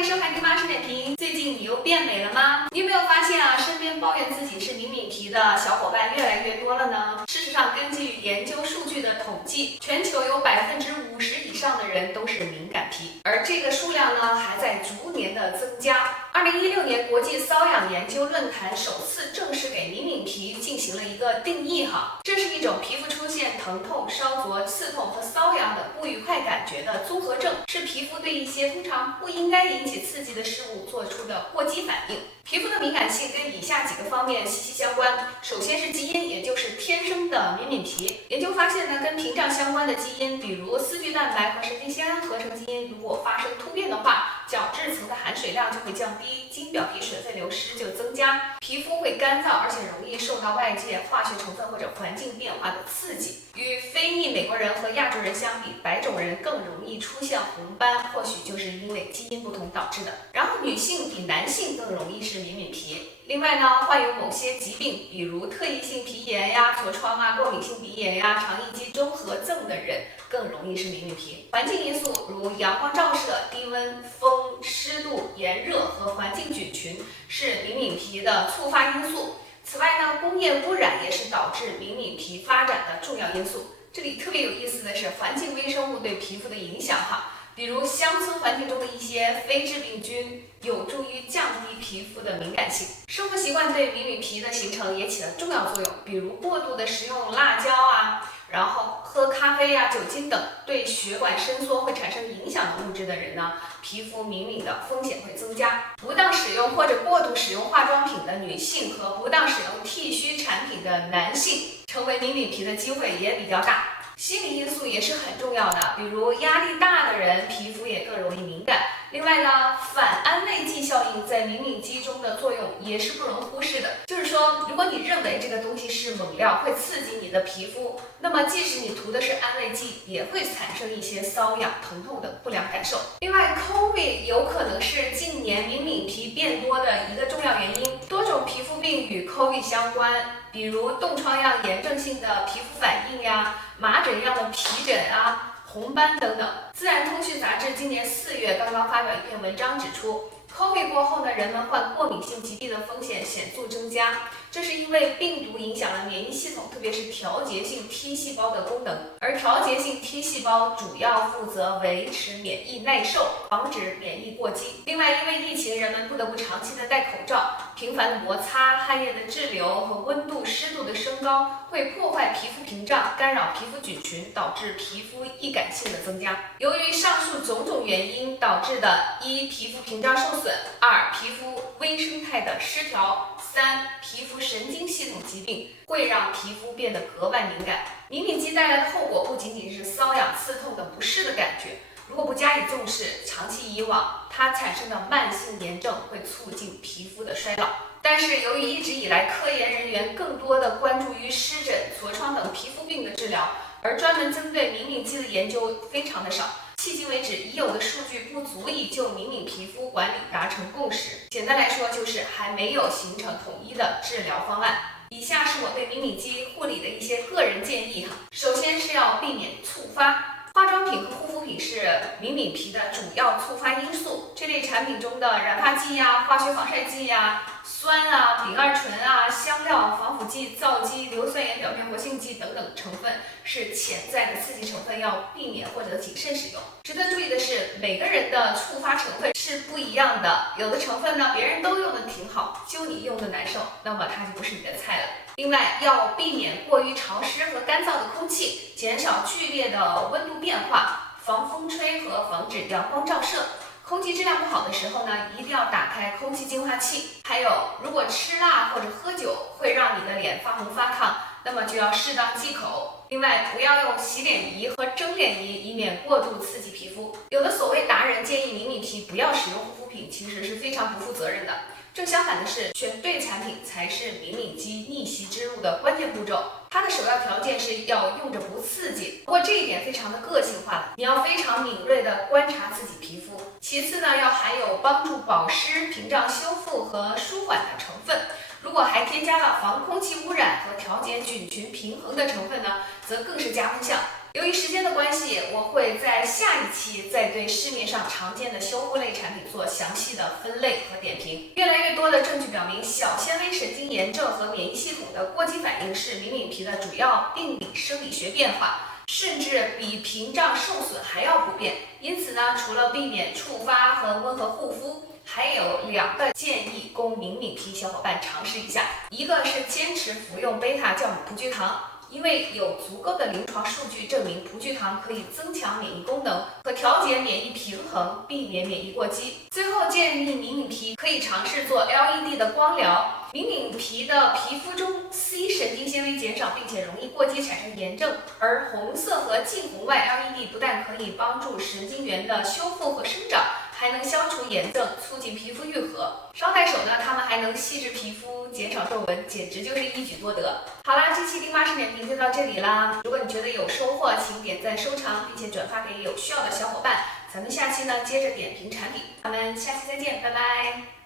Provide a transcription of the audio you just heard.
迎收看丁妈吃点评。最近你又变美了吗？你有没有发现啊，身边抱怨自己是敏敏皮的小伙伴越来越多了呢？事实上，根据研究数据的统计，全球有50%以上的人都是敏感皮，而这个数量呢还在逐年的增加。2016年国际瘙痒研究论坛首次正式给敏敏皮进行了一个定义哈，这是一种皮肤出现疼痛、烧灼、刺痛和瘙痒等不愉快感觉的综合症，是皮肤对一些通常不应该引起刺激的事物做出的过激反应。皮肤的敏感性跟以下几个方面息息相关。首先是基因，也就是天生的敏敏皮。研究发现呢，跟屏障相关的基因，比如丝聚蛋白和神经酰胺合成基因，如果发生突变的话，角质层的含水量就会降低，经表皮水分流失就增加，皮肤会干燥，而且容易受到外界化学成分或者环境变化的刺激。与非裔美国人和亚洲人相比，白种人更容易出现红斑，或许就是因为基因不同导致的。然后女性比男性更容易是敏敏皮。另外呢，患有某些疾病，比如特异性皮炎呀、痤疮啊、过敏性鼻炎呀、肠易激综合症的人更容易是敏敏皮。环境因素如阳光照射、低温、风、湿度、炎热和环境菌群是敏敏皮的触发因素。此外呢，工业污染也是导致敏敏皮发展的重要因素。这里特别有意思的是环境微生物对皮肤的影响哈。比如乡村环境中的一些非致病菌有助于降低皮肤的敏感性。生活习惯对敏敏皮的形成也起了重要作用，比如过度的食用辣椒啊，然后喝咖啡啊、酒精等对血管伸缩会产生影响的物质的人呢，皮肤敏敏的风险会增加。不当使用或者过度使用化妆品的女性和不当使用剃须产品的男性，成为敏敏皮的机会也比较大。心理因素也是很重要的，比如压力大的人皮肤也更容易敏感。另外呢，反安慰剂效应在敏敏肌中的作用也是不容忽视的。就是说，如果你认为这个东西是猛料，会刺激你的皮肤，那么即使你涂的是安慰剂，也会产生一些瘙痒、疼痛等不良感受。另外 ，COVID 有可能是近年敏敏皮变多的一个重要原因。多种皮肤病与 COVID 相关，比如冻疮样炎症性的皮肤反应呀、麻疹样的皮疹啊、红斑等等。自然通讯杂志今年4月刚刚发表一篇文章指出，COVID 过后呢，人们患过敏性疾病的风险显著增加，这是因为病毒影响了免疫系统，特别是调节性 T 细胞的功能，而调节性 T 细胞主要负责维持免疫耐受，防止免疫过激。另外，因为疫情，人们不得不长期的戴口罩，频繁的摩擦、汗液的滞留和温度、湿度的升高会破坏皮肤屏障，干扰皮肤菌群，导致皮肤易感性的增加。由于上述种种原因导致的一、皮肤屏障受损；二、皮肤微生态的失调；三、皮肤神经系统疾病会让皮肤变得格外敏感。敏敏肌带来的后果不仅仅是瘙痒、刺痛等不适的感觉，如果不加以重视，长期以往，它产生的慢性炎症会促进皮肤的衰老。但是由于一直以来科研人员更多的关注于湿疹、痤疮等皮肤病的治疗，而专门针对敏敏肌的研究非常的少。迄今为止，已有的数据不足以就敏敏皮肤管理达成共识。简单来说，就是还没有形成统一的治疗方案。以下是我对敏敏肌护理的一些个人建议哈。首先是要避免触发。化妆品和护肤品是敏敏皮的主要触发因素，这类产品中的染发剂呀、化学防晒剂呀、酸啊、丙二醇啊、香料、防腐剂、皂基、硫酸盐表面活性剂等等成分是潜在的刺激成分，要避免或者谨慎使用。值得注意的是，每个人的触发成分是不一样的，有的成分呢别人都用的挺好，就你用的难受，那么它就不是你的菜了。另外，要避免过于潮湿和干燥的空气，减少剧烈的温度变化，防风吹和防止阳光照射。空气质量不好的时候呢，一定要打开空气净化器。还有，如果吃辣或者喝酒会让你的脸发红发烫，那么就要适当忌口。另外，不要用洗脸仪和蒸脸仪，以免过度刺激皮肤。有的所谓达人建议敏敏皮不要使用护肤品，其实是非常不负责任的。正相反的是，选对产品才是敏敏肌逆袭之路的关键步骤。它的首要条件是要用着不刺激，不过这一点非常的个性化了，你要非常敏锐地观察自己皮肤。其次呢，要含有帮助保湿、屏障修复和舒缓的成分。如果还添加了防空气污染和调节菌群平衡的成分呢，则更是加分项。由于时间的关系，我会在下一期再对市面上常见的修复类产品做详细的分类和点评。越来越多的证据表明，小纤维神经炎症和免疫系统的过激反应是灵敏皮的主要病理生理学变化，甚至比屏障受损还要普遍。因此呢，除了避免触发和温和护肤，还有2个建议供灵敏皮小伙伴尝试一下。一个是坚持服用贝塔酵母葡聚糖，因为有足够的临床数据证明葡聚糖可以增强免疫功能和调节免疫平衡，避免免疫过激。最后建议灵敏皮可以尝试做 LED 的光疗。灵敏皮的皮肤中 C 神经纤维减少，并且容易过激产生炎症，而红色和近红外 LED 不但可以帮助神经元的修复和生长，还能消除炎症，促进皮肤愈合。捎带手呢，它们还能细致皮肤，减少皱纹，简直就是一举多得。好啦，这期丁妈式点评就到这里啦。如果你觉得有收获，请点赞收藏，并且转发给有需要的小伙伴。咱们下期呢接着点评产品，咱们下期再见，拜拜。